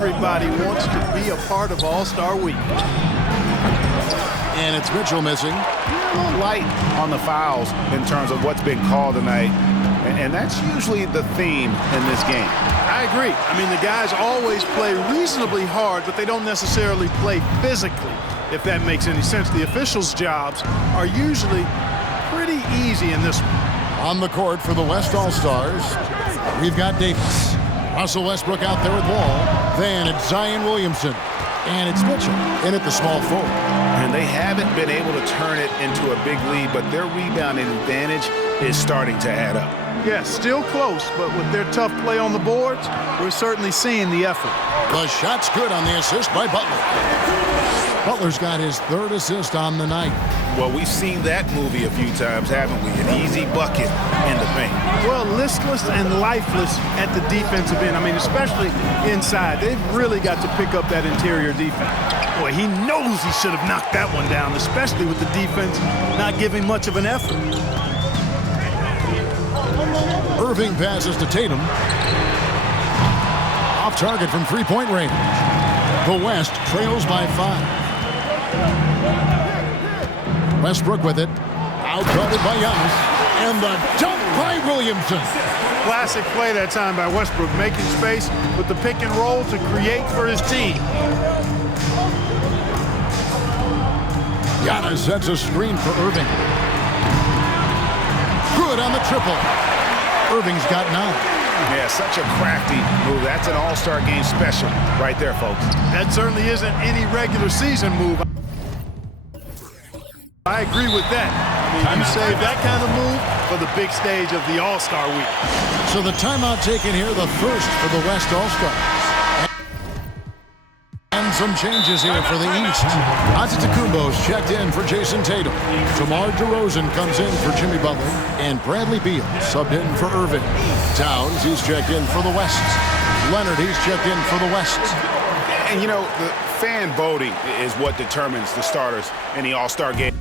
Everybody wants to be a part of All-Star Week. And it's Mitchell missing. A little light on the fouls in terms of what's been called tonight. And that's usually the theme in this game. I agree. I mean, the guys always play reasonably hard, but they don't necessarily play physically, if that makes any sense. The officials' jobs are usually pretty easy in this one. On the court for the West All-Stars, we've got Davis. Russell Westbrook out there with Wall. Then it's Zion Williamson. And it's Mitchell in at the small forward. And they haven't been able to turn it into a big lead, but their rebounding advantage is starting to add up. Yes, still close, but with their tough play on the boards, we're certainly seeing the effort. The shot's good on the assist by Butler. Butler's got his third assist on the night. Well, we've seen that movie a few times, haven't we? An easy bucket in the paint. Well, listless and lifeless at the defensive end. I mean, especially inside. They've really got to pick up that interior defense. Boy, he knows he should have knocked that one down, especially with the defense not giving much of an effort. Irving passes to Tatum. Off target from three-point range. The West trails by 5. Westbrook with it. Outguarded by Giannis. And the dunk by Williamson. Classic play that time by Westbrook, making space with the pick and roll to create for his team. Giannis sets a screen for Irving. Good on the triple. Irving's got 9. Yeah, such a crafty move. That's an all-star game special right there, folks. That certainly isn't any regular season move. I agree with that. I mean, you save that kind of move for the big stage of the All-Star Week. So the timeout taken here, the first for the West All-Stars. And some changes here for the East. Antetokounmpo's checked in for Jason Tatum. DeMar DeRozan comes in for Jimmy Butler. And Bradley Beal subbed in for Irving. Towns, he's checked in for the West. Leonard, he's checked in for the West. And, you know, the fan voting is what determines the starters in the All-Star game.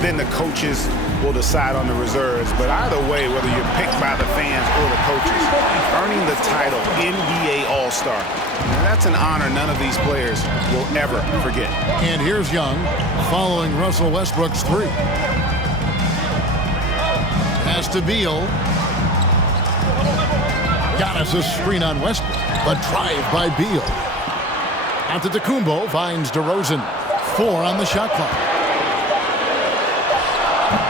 Then the coaches will decide on the reserves. But either way, whether you're picked by the fans or the coaches, earning the title NBA All-Star, that's an honor none of these players will ever forget. And here's Young following Russell Westbrook's 3. Pass to Beal. Giannis a screen on Westbrook. A drive by Beal. Antetokounmpo finds DeRozan. 4 on the shot clock.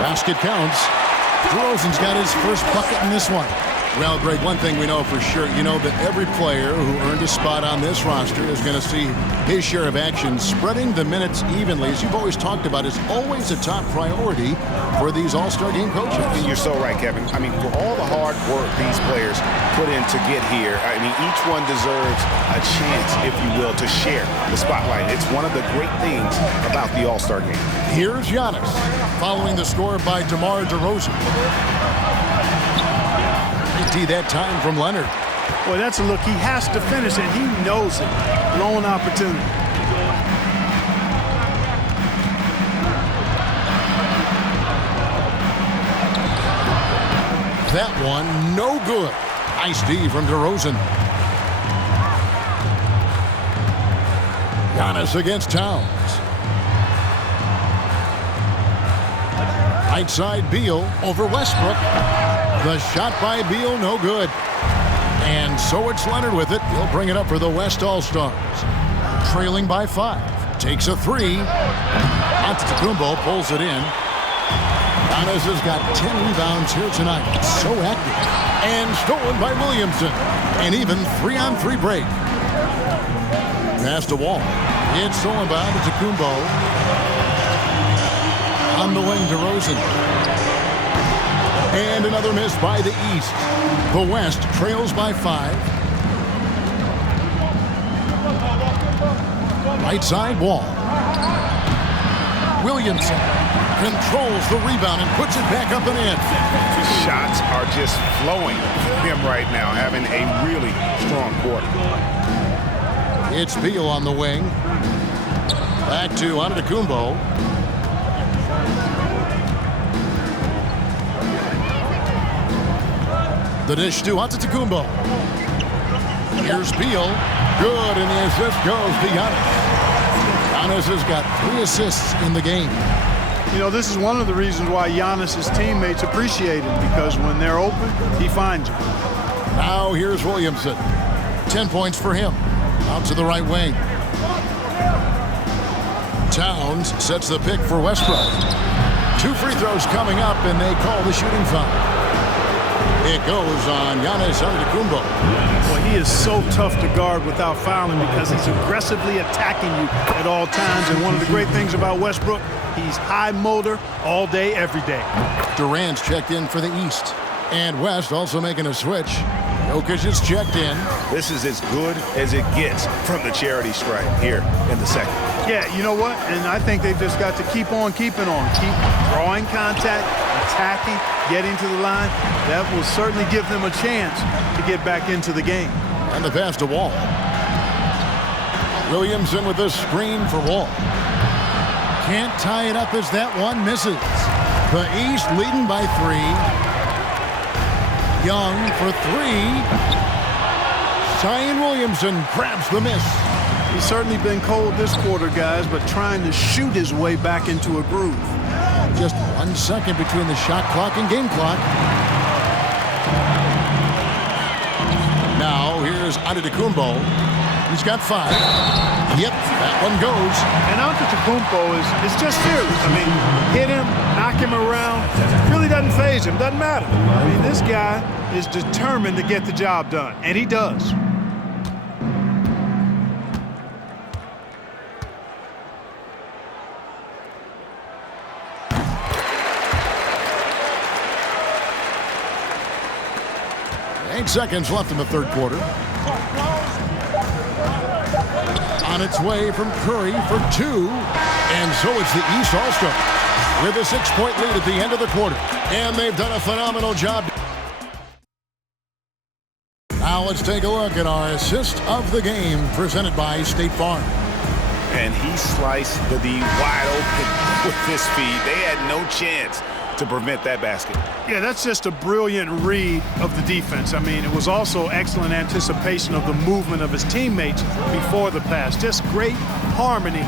Basket counts. DeRozan's got his first bucket in this one. Well, Greg, one thing we know for sure, you know that every player who earned a spot on this roster is going to see his share of action. Spreading the minutes evenly, as you've always talked about, is always a top priority for these All-Star game coaches. And you're so right, Kevin. I mean, for all the hard work these players put in to get here, I mean, each one deserves a chance, if you will, to share the spotlight. It's one of the great things about the All-Star game. Here's Giannis, following the score by DeMar DeRozan. That time from Leonard. Boy, that's a look he has to finish, and he knows it. Lone opportunity. That one, no good. Nice D from DeRozan. Giannis against Towns. Right side, Beal over Westbrook. The shot by Beal, no good. And so it's Leonard with it. He'll bring it up for the West All-Stars. Trailing by 5. Takes a 3. Antetokounmpo pulls it in. Giannis has got 10 rebounds here tonight. So active. And stolen by Williamson. And even 3-on-3 break. Pass to Wall. It's stolen by Antetokounmpo. On the wing, DeRozan. And another miss by the East. The West trails by 5. Right side, Wall. Williamson controls the rebound and puts it back up and in. Shots are just flowing from him right now, having a really strong quarter. It's Beal on the wing. Back to Antetokounmpo. The dish to Antetokounmpo. Here's Beal. Good, and the assist goes to Giannis. Giannis has got 3 assists in the game. You know, this is one of the reasons why Giannis' teammates appreciate him, because when they're open, he finds you. Now here's Williamson. 10 points for him. Out to the right wing. Towns sets the pick for Westbrook. 2 free throws coming up, and they call the shooting foul. It goes on Giannis Antetokounmpo. Well, he is so tough to guard without fouling because he's aggressively attacking you at all times. And one of the great things about Westbrook, he's high motor all day, every day. Durant's checked in for the East. And West also making a switch. Jokic is checked in. This is as good as it gets from the charity stripe here in the second. Yeah, you know what? And I think they've just got to keep on keeping on. Keep drawing contact, attacking, getting to the line. That will certainly give them a chance to get back into the game. And the pass to Wall. Williamson with a screen for Wall. Can't tie it up as that one misses. The East leading by 3. Young for 3. Zion Williamson grabs the miss. He's certainly been cold this quarter, guys, but trying to shoot his way back into a groove. Just 1 second between the shot clock and game clock. Now here's Antetokounmpo. He's got 5. Yep, that one goes. And Antetokounmpo is just serious. I mean, hit him, knock him around. Really doesn't faze him. Doesn't matter. I mean, this guy is determined to get the job done, and he does. Seconds left in the third quarter. On its way from Curry for 2. And so it's the East All-Stars with a 6-point lead at the end of the quarter. And they've done a phenomenal job. Now let's take a look at our assist of the game presented by State Farm. And he sliced the D wide open with this feed. They had no chance to prevent that basket. Yeah, that's just a brilliant read of the defense. I mean, it was also excellent anticipation of the movement of his teammates before the pass. Just great harmony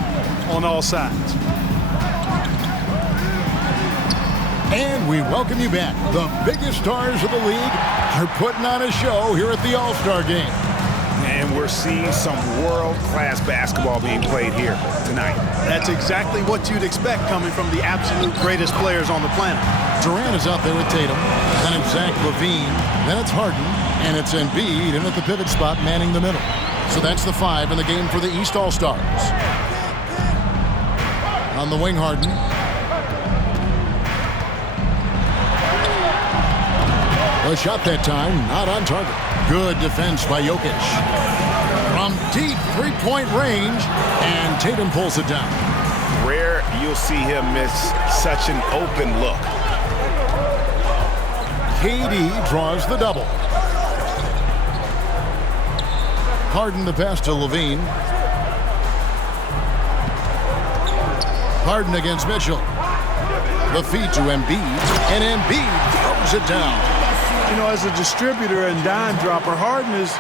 on all sides. And we welcome you back. The biggest stars of the league are putting on a show here at the All-Star Game. And we're seeing some world-class basketball being played here tonight. That's exactly what you'd expect coming from the absolute greatest players on the planet. Durant is out there with Tatum. Then it's Zach LaVine. Then it's Harden. And it's Embiid in at the pivot spot manning the middle. So that's the 5 in the game for the East All-Stars. On the wing, Harden. A shot that time, not on target. Good defense by Jokic. From deep 3-point range, and Tatum pulls it down. Rare you'll see him miss such an open look. KD draws the double. Harden the pass to LaVine. Harden against Mitchell. The feed to Embiid, and Embiid throws it down. You know, as a distributor and dime dropper, Harden has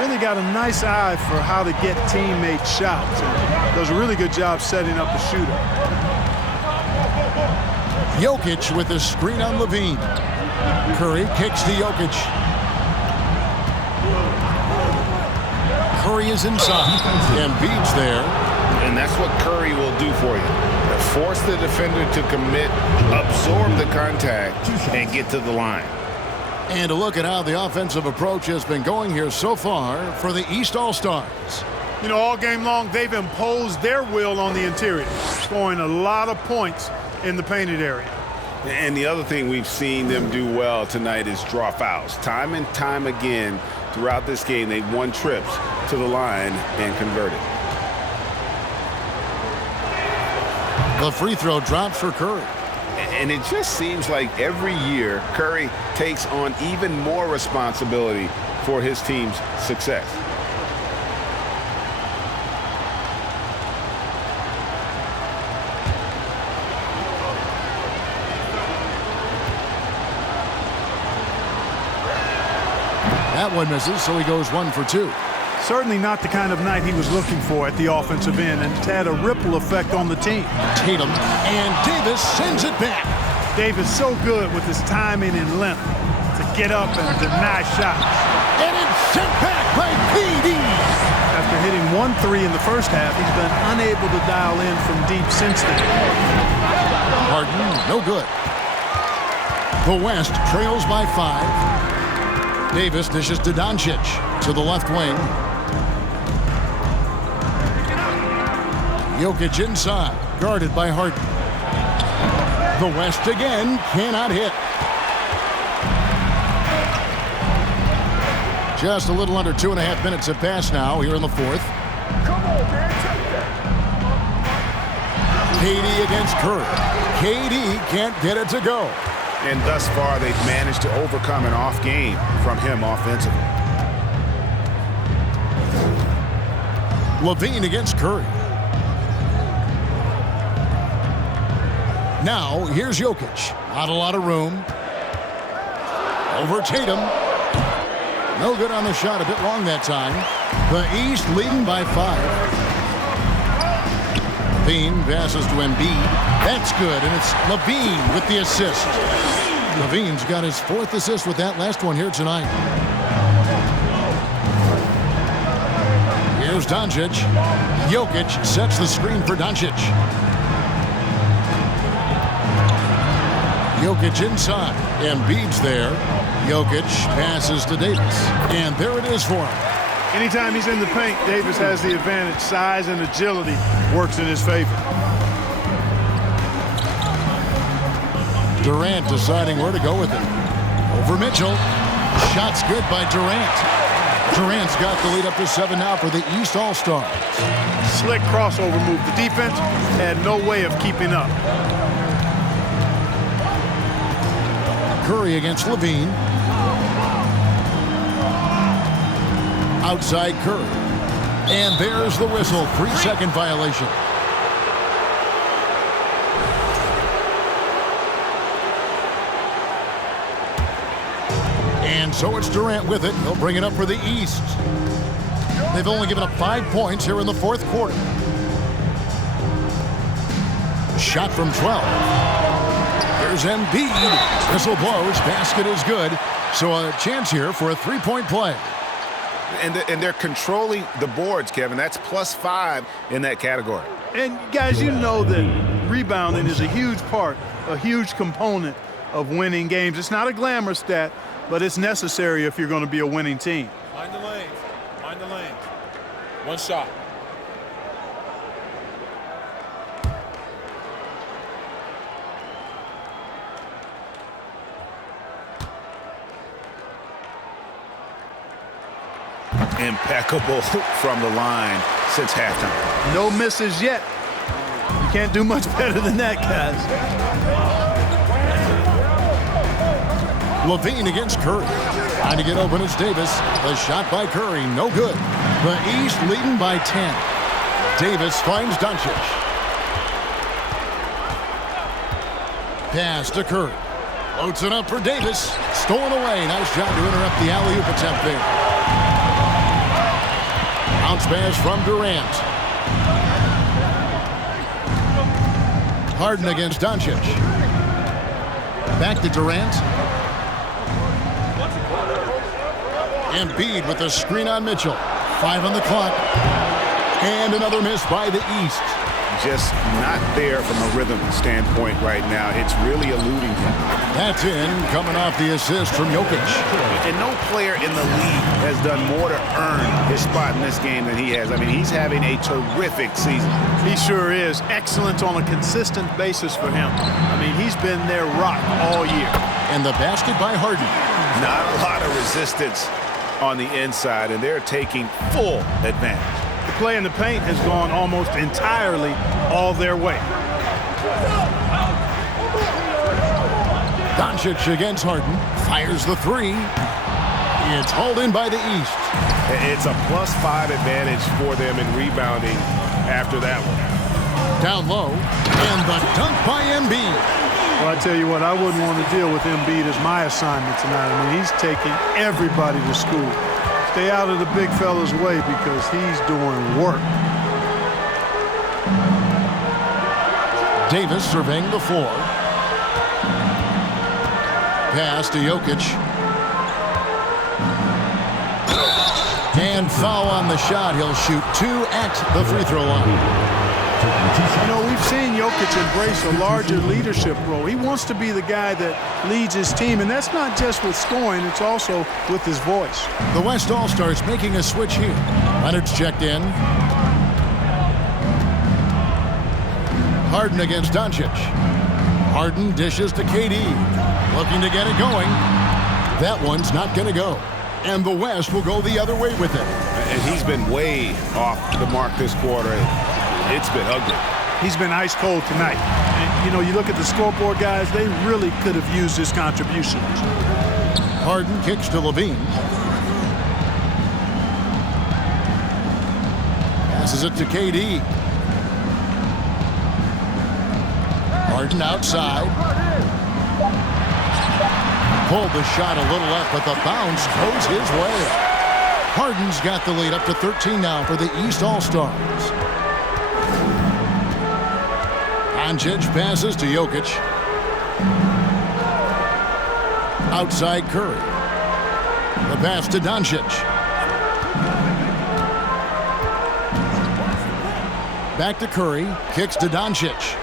really got a nice eye for how to get teammates shots. And does a really good job setting up the shooter. Jokic with a screen on LaVine. Curry kicks to Jokic. Curry is inside. Embiid's there. And that's what Curry will do for you. Force the defender to commit, absorb the contact, and get to the line. And a look at how the offensive approach has been going here so far for the East All-Stars. You know, all game long, they've imposed their will on the interior, scoring a lot of points in the painted area. And the other thing we've seen them do well tonight is draw fouls. Time and time again throughout this game, they've won trips to the line and converted. The free throw drops for Curry. And it just seems like every year Curry takes on even more responsibility for his team's success. That one misses, so he goes 1 for 2. Certainly not the kind of night he was looking for at the offensive end, and it's had a ripple effect on the team. Tatum and Davis sends it back. Davis so good with his timing and length to get up and deny shots. And it's sent back by KD. After hitting 1-3 in the first half, he's been unable to dial in from deep since then. Harden, no good. The West trails by 5. Davis dishes to Doncic to the left wing. Jokic inside, guarded by Harden. The West again cannot hit. Just a little under 2.5 minutes have passed now here in the fourth. Come on, man, take that. KD against Curry. KD can't get it to go. And thus far, they've managed to overcome an off game from him offensively. LaVine against Curry. Now, here's Jokic. Not a lot of room. Over Tatum. No good on the shot. A bit long that time. The East leading by 5. LaVine passes to Embiid. That's good, and it's LaVine with the assist. LaVine's got his 4th assist with that last one here tonight. Here's Doncic. Jokic sets the screen for Doncic. Jokic inside. Embiid's there. Jokic passes to Davis. And there it is for him. Anytime he's in the paint, Davis has the advantage. Size and agility works in his favor. Durant deciding where to go with it. Over Mitchell. Shots good by Durant. Durant's got the lead up to 7 now for the East All-Stars. Slick crossover move. The defense had no way of keeping up. Curry against LaVine. Outside Curry. And there's the whistle. 3-second violation. And so it's Durant with it. He'll bring it up for the East. They've only given up 5 points here in the fourth quarter. Shot from 12. There's Embiid. Whistle blows. Basket is good. So a chance here for a 3-point play. And they're controlling the boards, Kevin. That's +5 in that category. And guys, you know that rebounding is a huge part, a huge component of winning games. It's not a glamour stat, but it's necessary if you're going to be a winning team. Mind the lanes. Mind the lanes. One shot. Impeccable from the line since halftime. No misses yet. You can't do much better than that, guys. LaVine against Curry. Trying to get open is Davis. The shot by Curry, no good. The East leading by 10. Davis finds Doncic. Pass to Curry. Floats it up for Davis. Stolen away. Nice job to interrupt the alley-oop attempt there. Bounce pass from Durant. Harden against Doncic. Back to Durant. Embiid with the screen on Mitchell. 5 on the clock. And another miss by the East. Just not there from a rhythm standpoint right now. It's really eluding him. That's in, coming off the assist from Jokic. And no player in the league has done more to earn his spot in this game than he has. I mean, he's having a terrific season. He sure is. Excellent on a consistent basis for him. I mean, he's been their rock all year. And the basket by Harden. Not a lot of resistance on the inside, and they're taking full advantage. The play in the paint has gone almost entirely all their way. Doncic against Harden. Fires the three. It's hauled in by the East. It's a +5 advantage for them in rebounding after that one. Down low. And the dunk by Embiid. Well, I tell you what, I wouldn't want to deal with Embiid as my assignment tonight. I mean, he's taking everybody to school. Stay out of the big fella's way because he's doing work. Davis surveying the floor. Pass to Jokic. And foul on the shot. He'll shoot 2 at the free throw line. You know, we've seen Jokic embrace a larger leadership role. He wants to be the guy that leads his team, and that's not just with scoring, it's also with his voice. The West All-Stars making a switch here. Leonard's checked in. Harden against Doncic. Harden dishes to KD. Looking to get it going. That one's not going to go. And the West will go the other way with it. And he's been way off the mark this quarter. It's been ugly. He's been ice cold tonight. And, you know, you look at the scoreboard, guys, they really could have used his contributions. Harden kicks to Levine. Passes it to KD. Harden outside. Pulled the shot a little left, but the bounce goes his way. Harden's got the lead up to 13 now for the East All-Stars. Doncic passes to Jokic. Outside Curry. The pass to Doncic. Back to Curry. Kicks to Doncic.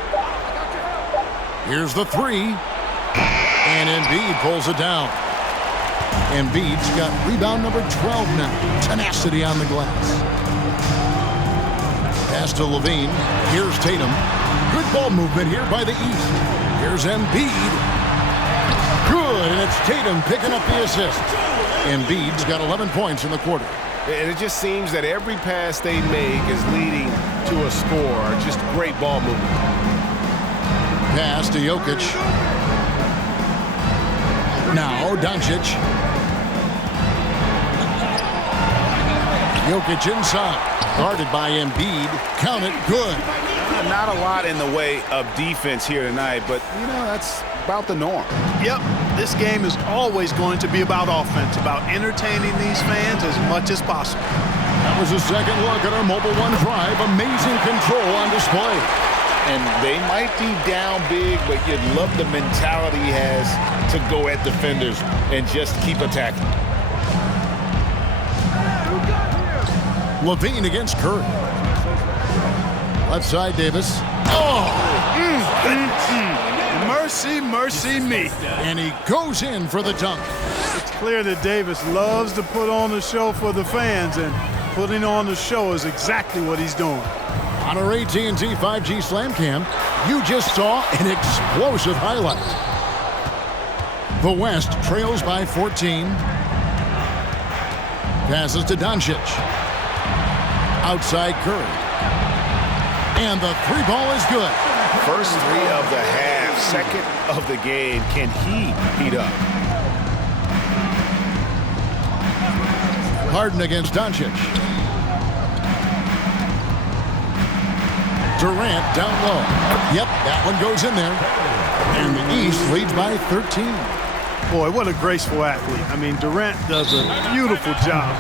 Here's the three. And Embiid pulls it down. Embiid's got rebound number 12 now. Tenacity on the glass. Pass to Levine. Here's Tatum. Good ball movement here by the East. Here's Embiid. Good, and it's Tatum picking up the assist. Embiid's got 11 points in the quarter. And it just seems that every pass they make is leading to a score. Just great ball movement. Pass to Jokic. Now Doncic. Jokic inside. Guarded by Embiid. Count it. Good. Not a lot in the way of defense here tonight, but, you know, that's about the norm. Yep, this game is always going to be about offense, about entertaining these fans as much as possible. That was a second look at our Mobile One Drive. Amazing control on display. And they might be down big, but you'd love the mentality he has to go at defenders and just keep attacking. Levine against Curry. Left side, Davis. Mercy, mercy me. And he goes in for the dunk. It's clear that Davis loves to put on the show for the fans, and putting on the show is exactly what he's doing. On our AT&T 5G Slam Cam, you just saw an explosive highlight. The West trails by 14. Passes to Doncic. Outside Curry. And the three ball is good. First three of the half, second of the game. Can he heat up? Harden against Doncic. Durant down low. Yep, that one goes in there. And the East leads by 13. Boy, what a graceful athlete. I mean, Durant does a beautiful job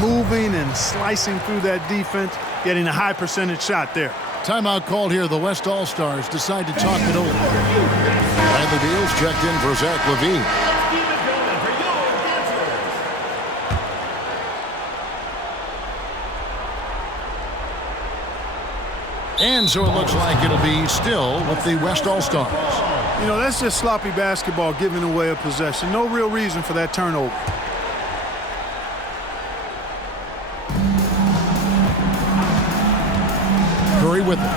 moving and slicing through that defense, getting a high percentage shot there. Timeout called here. The West All-Stars decide to talk it over. Bradley Beal's checked in for Zach LaVine. And so it looks like it'll be still with the West All-Stars. You know, that's just sloppy basketball giving away a possession. No real reason for that turnover. Curry with it.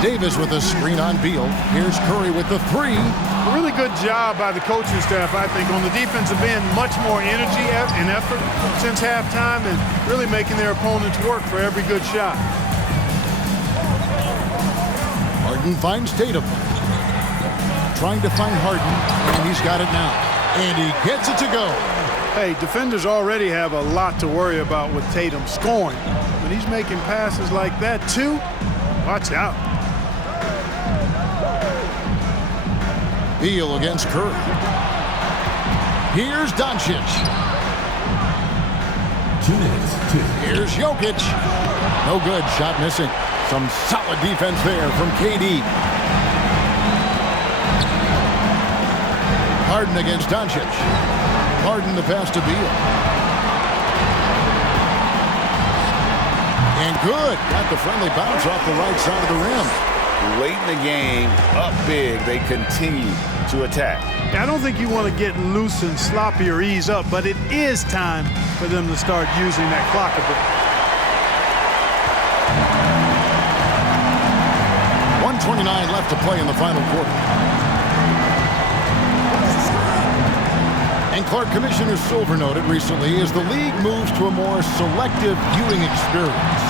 Davis with a screen on Beal. Here's Curry with the three. A really good job by the coaching staff, I think, on the defensive end. Much more energy and effort since halftime and really making their opponents work for every good shot. Harden finds Tatum. Trying to find Harden, and he's got it now. And he gets it to go. Hey, defenders already have a lot to worry about with Tatum scoring. When he's making passes like that, too, watch out. Beal against Curry. Here's Doncic. Here's Jokic. No good. Shot missing. Some solid defense there from KD. Harden against Doncic. Harden the pass to Beal. And good. Got the friendly bounce off the right side of the rim. Late in the game, up big, they continue to attack. I don't think you want to get loose and sloppy or ease up, but it is time for them to start using that clock a bit. 1:29 left to play in the final quarter. And Clark, Commissioner Silver noted recently as the league moves to a more selective viewing experience,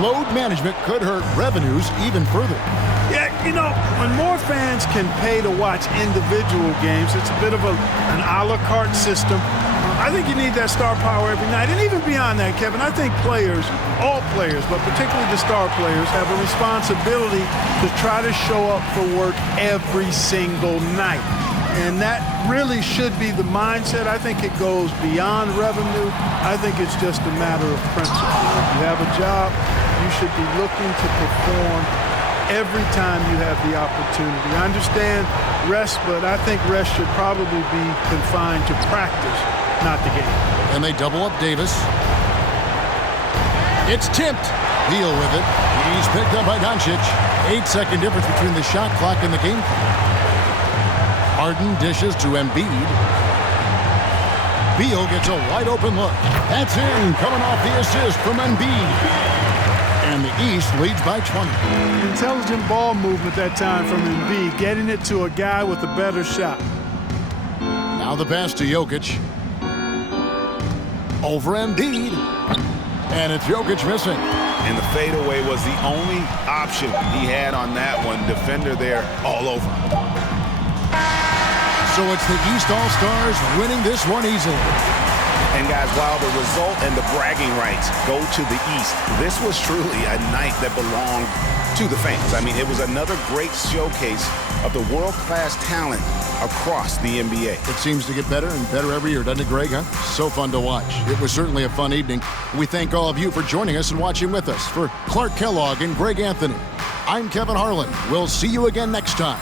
load management could hurt revenues even further. Yeah, you know, when more fans can pay to watch individual games, it's a bit of an a la carte system. I think you need that star power every night. And even beyond that, Kevin, I think players, all players, but particularly the star players, have a responsibility to try to show up for work every single night. And that really should be the mindset. I think it goes beyond revenue. I think it's just a matter of principle. If you have a job, you should be looking to perform every time you have the opportunity. I understand rest, but I think rest should probably be confined to practice, not the game. And they double up Davis. It's tipped. Beal with it. He's picked up by Doncic. 8-second difference between the shot clock and the game clock. Harden dishes to Embiid. Beal gets a wide open look. That's in, coming off the assist from Embiid. And the East leads by 20. Intelligent ball movement that time from Embiid, getting it to a guy with a better shot. Now the pass to Jokic. Over Embiid. And it's Jokic missing. And the fadeaway was the only option he had on that one. Defender there all over. So it's the East All-Stars winning this one easily. And guys, while the result and the bragging rights go to the East, this was truly a night that belonged to the fans. I mean, it was another great showcase of the world-class talent across the NBA. It seems to get better and better every year, doesn't it, Greg? Huh? So fun to watch. It was certainly a fun evening. We thank all of you for joining us and watching with us. For Clark Kellogg and Greg Anthony, I'm Kevin Harlan. We'll see you again next time